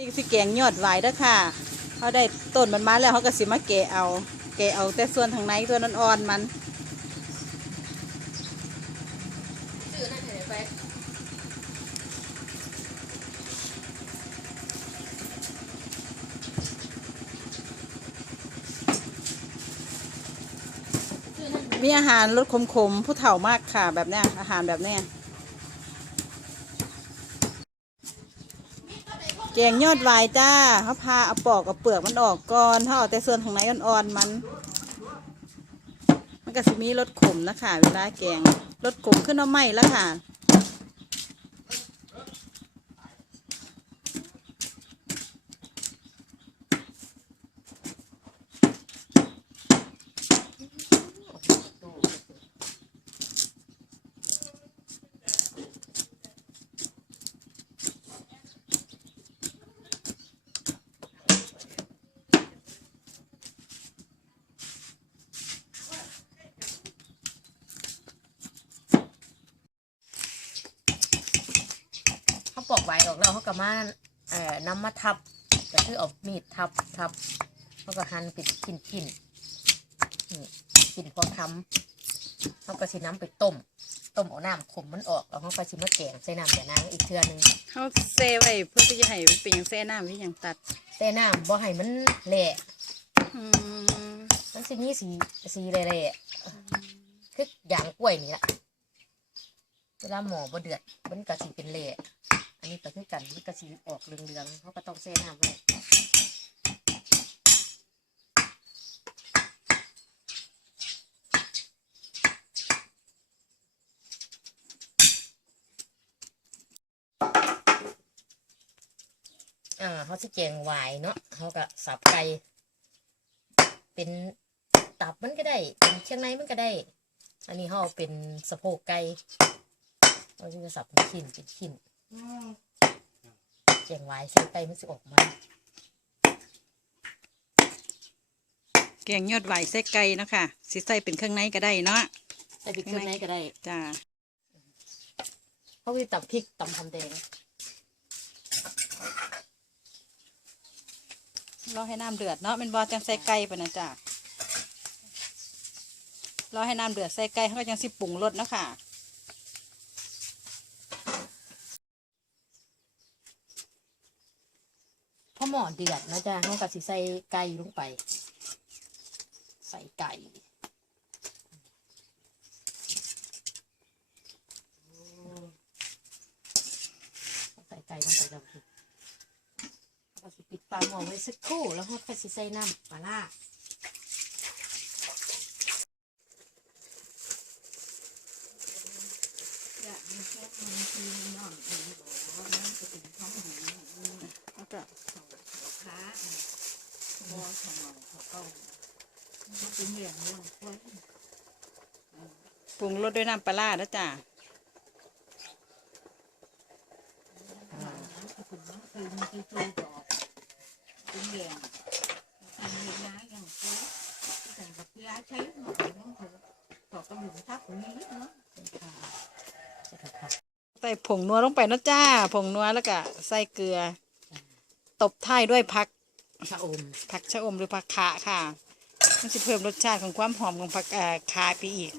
นี่สิแกงยอดหวายเด้อค่ะเขาได้ต้นมันมาแล้วเขาก็สิมาแกะเอา แกะเอาแต่ส่วนทางในตัวนั้นอ่อนมันมีอาหารรสขมๆ ผู้เฒ่ามากค่ะ แบบเนี้ยอาหารแบบเนี้ย กงยอดวายจ้าเขาพาเอาปอกกับเปลือกมันออกก่อนเขาเอาแต่ส่วนข้างในอ่อนๆมัน มันก็สิมีรสขมนะคะเวลาแกงรสขมขึ้นเอาไหม่แล้วค่ะ ปอกใบออกแล้วเขาก็มาเอ่อนำมาทับก็คือเอามีดทับทับเขาก็หั่นเป็นชิ้นชิ้นๆนี่ชิ้นพอทำเขาก็สิน้ำไปต้ม ต้มเอาน้ำขมมันออกแล้วเขาก็สิมาแกงใส่น้ำแต่นางอีกเทื่อหนึงเขาเซไว้เพื่อที่จะให้มันเป็นอย่างเซ่น้ำที่อย่างตัดแต่น้ำบ่ให้มันแหละอืมมันสิมีสีสีแหละๆคืออย่างกล้วยนี่แหละเวลาหมอบ่เดือดมันก็สิเป็นแหละอั นี้ก็คือกันมันก็สิออกเหลืองๆเขาก็ต้องแช่น้ำไว้อ่าเขาสิแกงวายเนาะเขาก็สับไก่เป็นตับมันก็ได้ เป็นเครื่องในมันก็ได้ อันนี้เขาเอาเป็นสะโพกไก่เขาจะสับเป็นชิ้นเป็นชิ้น แกงหวายใส่ไก่มันสิออกมาแกงยอดหวายใส่ไก่เนาะคะสิใส่เป็นเครื่องในก็ได้เนาะใส่เป็นเครื่องในก็ได้จ้าเขาไปตำพริกตำหอมแดงรอให้น้ำเดือดเนาะเป็นบอจังใส่ไก่ปะนะจ้ารอให้น้ำเดือดใส่ไก่เขาก็จังสิปรุงรสเนาะค่ะ พอ หม้อเดือดนะจ๊ะเขาก็สิใส่ไก่ลงไป ใส่ไก่ใส่ไก่ลงไปแล้วคือแล้วก็สิปิดฝาหม้อไว้สักครู่แล้วเขาก็สิใส่น้ำปลาร้า 嗯ปรุงรสด้วยน้ำปลาร้าแล้วจ้าใส่ผงนัวลงไปนาะจ้า ผงนัวแล้วก็ใส่เกลือ ตบท้ายด้วยผัก ชะอมผักชะอมหรือผักขาค่ะมันจะเพิ่มรสชาติของความหอมของผักเอ่อขาไปอีก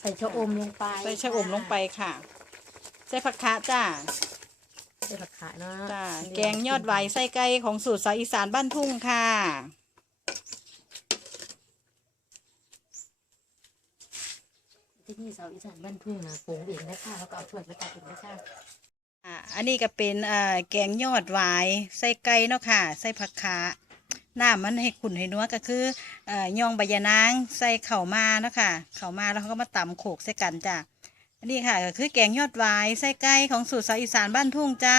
ใส่ชะอมลงไปใส่ชะอมลงไปค่ะ ใส่ผักขาจ้าใส่ผักขาเนาะจ้าแกงยอดไหวไส้ไก่ของสูตรสาวอีสานบ้านทุ่งค่ะ ที่นี่สาวอีสานบ้านทุ่งนะปลูกเองนะคะแล้วก็เอาถ้วยไปตักเองนะคะอ่าอันนี้ก็เป็นเอ่อแกงยอดหวายไส้ไก่เนาะค่ะไส้ผักขาหน้ำมันให้ขุ่นให้นัวก็คือเอ่อยองใบยะนางใส่เข่ามาเนาะค่ะเข่ามาแล้วเขาก็มาตำโขกใส่กันจ้ะอันนี้ค่ะก็คือแกงยอดหวายไส้ไก่ของสูตรสาวอีสานบ้านทุ่งจ้า